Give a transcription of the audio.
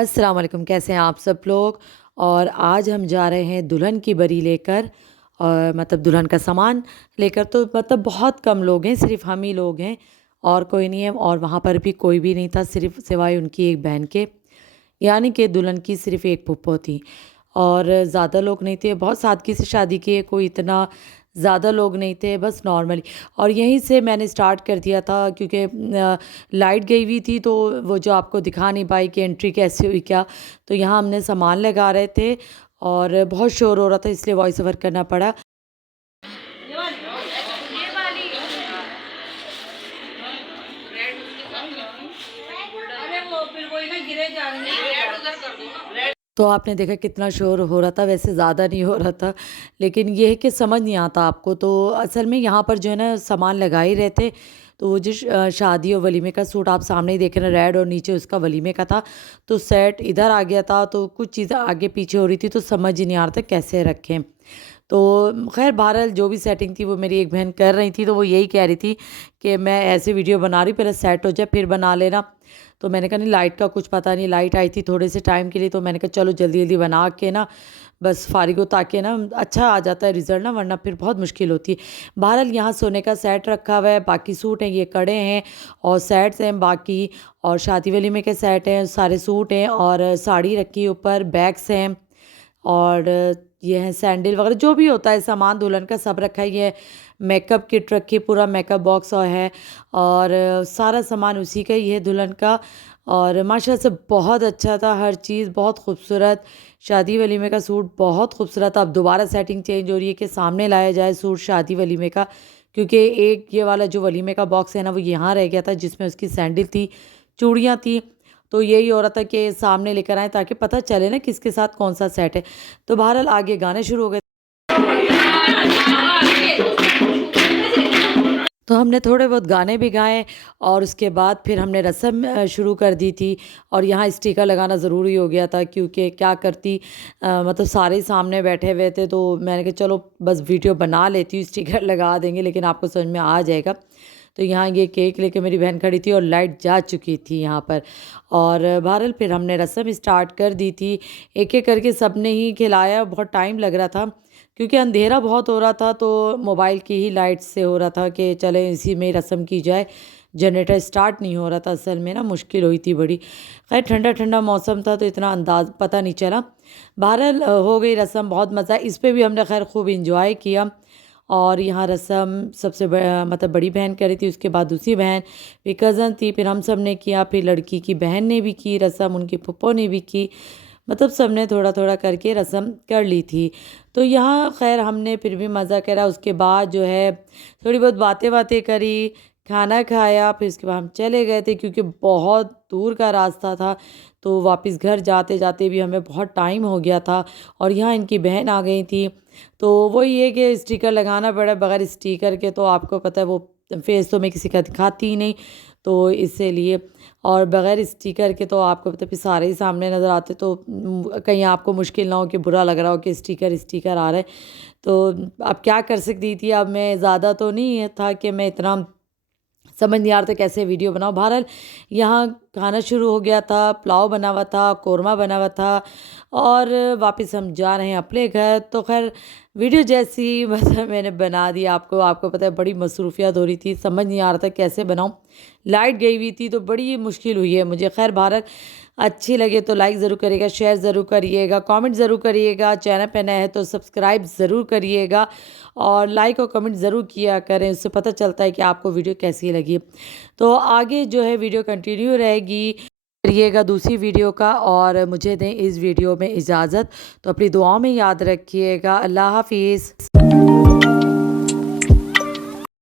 अस्सलाम वालेकुम, कैसे हैं आप सब लोग। और आज हम जा रहे हैं दुल्हन की बरी लेकर, और मतलब दुल्हन का सामान लेकर। तो मतलब बहुत कम लोग हैं, सिर्फ हम ही लोग हैं और कोई नहीं है। और वहाँ पर भी कोई भी नहीं था, सिर्फ सिवाय उनकी एक बहन के, यानी कि दुल्हन की सिर्फ एक फूफो थी। और ज़्यादा लोग नहीं थे, बहुत सादगी से शादी की है, कोई इतना ज़्यादा लोग नहीं थे, बस नॉर्मली। और यहीं से मैंने स्टार्ट कर दिया था क्योंकि लाइट गई हुई थी, तो वो जो आपको दिखा नहीं पाई कि एंट्री कैसे हुई क्या। तो यहाँ हमने सामान लगा रहे थे और बहुत शोर हो रहा था, इसलिए वॉइस ओवर करना पड़ा। तो आपने देखा कितना शोर हो रहा था, वैसे ज़्यादा नहीं हो रहा था, लेकिन ये है कि समझ नहीं आता आपको। तो असल में यहाँ पर जो है ना सामान लगा ही रहे थे। तो वो जो शादी और वलीमे का सूट आप सामने ही देख रहे हैं, रेड और नीचे उसका वलीमे का था। तो सेट इधर आ गया था, तो कुछ चीज़ें आगे पीछे हो रही थी, तो समझ ही नहीं आ रहा था कैसे रखें। तो खैर बहरहाल जो भी सेटिंग थी वो मेरी एक बहन कर रही थी, तो वो यही कह रही थी कि मैं ऐसे वीडियो बना रही हूँ, पहले सेट हो जाए फिर बना लेना। तो मैंने कहा नहीं, लाइट का कुछ पता नहीं, लाइट आई थी थोड़े से टाइम के लिए, तो मैंने कहा चलो जल्दी जल्दी बना के ना बस फारिग हो, ताकि ना अच्छा आ जाता है रिजल्ट ना, वरना फिर बहुत मुश्किल होती है। बहरहाल यहाँ सोने का सेट रखा हुआ है, बाकी सूट हैं, ये कड़े हैं और सेट्स हैं बाकी, और शादी वलीमे के सेट हैं, सारे सूट हैं और साड़ी रखी है ऊपर, बैग्स हैं और ये है सैंडल वगैरह जो भी होता है सामान दुल्हन का सब रखा है। ये मेकअप किट रखी है, पूरा मेकअप बॉक्स और है, और सारा सामान उसी का ही है दुल्हन का। और माशाल्लाह से बहुत अच्छा था, हर चीज़ बहुत खूबसूरत। शादी वलीमे का सूट बहुत खूबसूरत था। अब दोबारा सेटिंग चेंज हो रही है कि सामने लाया जाए सूट शादी वलीमे का, क्योंकि एक ये वाला जो वलीमे का बॉक्स है ना वो यहाँ रह गया था, जिसमें उसकी सैंडल थी, चूड़ियाँ थी। तो यही हो रहा था कि सामने लेकर आएँ ताकि पता चले ना किसके साथ कौन सा सेट है। तो बहरहाल आगे गाने शुरू हो गए। तो हमने थोड़े बहुत गाने भी गाए और उसके बाद फिर हमने रस्म शुरू कर दी थी। और यहाँ स्टिकर लगाना ज़रूरी हो गया था, क्योंकि क्या करती मतलब सारे ही सामने बैठे हुए थे, तो मैंने कहा चलो बस वीडियो बना लेती हूँ, स्टिकर लगा देंगे, लेकिन आपको समझ में आ जाएगा। तो यहाँ ये केक लेके मेरी बहन खड़ी थी और लाइट जा चुकी थी यहाँ पर। और बहरहाल फिर हमने रस्म स्टार्ट कर दी थी, एक एक करके सब ने ही खिलाया, बहुत टाइम लग रहा था क्योंकि अंधेरा बहुत हो रहा था। तो मोबाइल की ही लाइट से हो रहा था कि चलें इसी में रस्म की जाए। जनरेटर स्टार्ट नहीं हो रहा था, असल में ना मुश्किल हुई थी बड़ी। खैर ठंडा ठंडा मौसम था तो इतना अंदाज पता नहीं चला। बहरहाल हो गई रस्म, बहुत मज़ा, इस पे भी हमने खैर खूब इंजॉय किया। और यहाँ रस्म सबसे मतलब बड़ी बहन करी थी, उसके बाद दूसरी बहन, फिर कज़न थी, फिर हम सब ने किया, फिर लड़की की बहन ने भी की रस्म, उनकी फूफो ने भी की। मतलब सब ने थोड़ा थोड़ा करके रस्म कर ली थी। तो यहाँ खैर हमने फिर भी मज़ा करा। उसके बाद जो है थोड़ी बहुत बातें बातें करी, खाना खाया, फिर उसके बाद हम चले गए थे क्योंकि बहुत दूर का रास्ता था। तो वापस घर जाते जाते भी हमें बहुत टाइम हो गया था। और यहाँ इनकी बहन आ गई थी, तो वही है कि स्टिकर लगाना पड़ा, बगैर स्टिकर के तो आपको पता है वो फेस तो मैं किसी का दिखाती ही नहीं, तो इसीलिए। और बगैर स्टिकर के तो आपको पता है फिर सारे ही सामने नज़र आते, तो कहीं आपको मुश्किल ना हो कि बुरा लग रहा हो कि स्टिकर स्टिकर आ रहे। तो अब क्या कर सकती थी, अब मैं ज़्यादा तो नहीं था कि मैं इतना समझ नहीं आ रहा था कैसे वीडियो बनाओ। बहरहाल यहाँ खाना शुरू हो गया था, पुलाव बना हुआ था, कौरमा बना हुआ था, और वापस हम जा रहे हैं अपने घर। तो खैर वीडियो जैसी मतलब मैंने बना दी, आपको आपको पता है बड़ी मसरूफियत हो रही थी, समझ नहीं आ रहा था कैसे बनाऊँ। लाइट गई हुई थी तो बड़ी मुश्किल हुई है मुझे। खैर बहरहाल अच्छी लगे तो लाइक ज़रूर करिएगा, शेयर ज़रूर करिएगा, कमेंट ज़रूर करिएगा, चैनल पे नए हैं तो सब्सक्राइब ज़रूर करिएगा और लाइक और कमेंट ज़रूर किया करें, उससे पता चलता है कि आपको वीडियो कैसी लगी। तो आगे जो है वीडियो कंटिन्यू रहेगी, करिएगा दूसरी वीडियो का, और मुझे दें इस वीडियो में इजाज़त। तो अपनी दुआओं में याद रखिएगा। अल्लाह हाफिज़।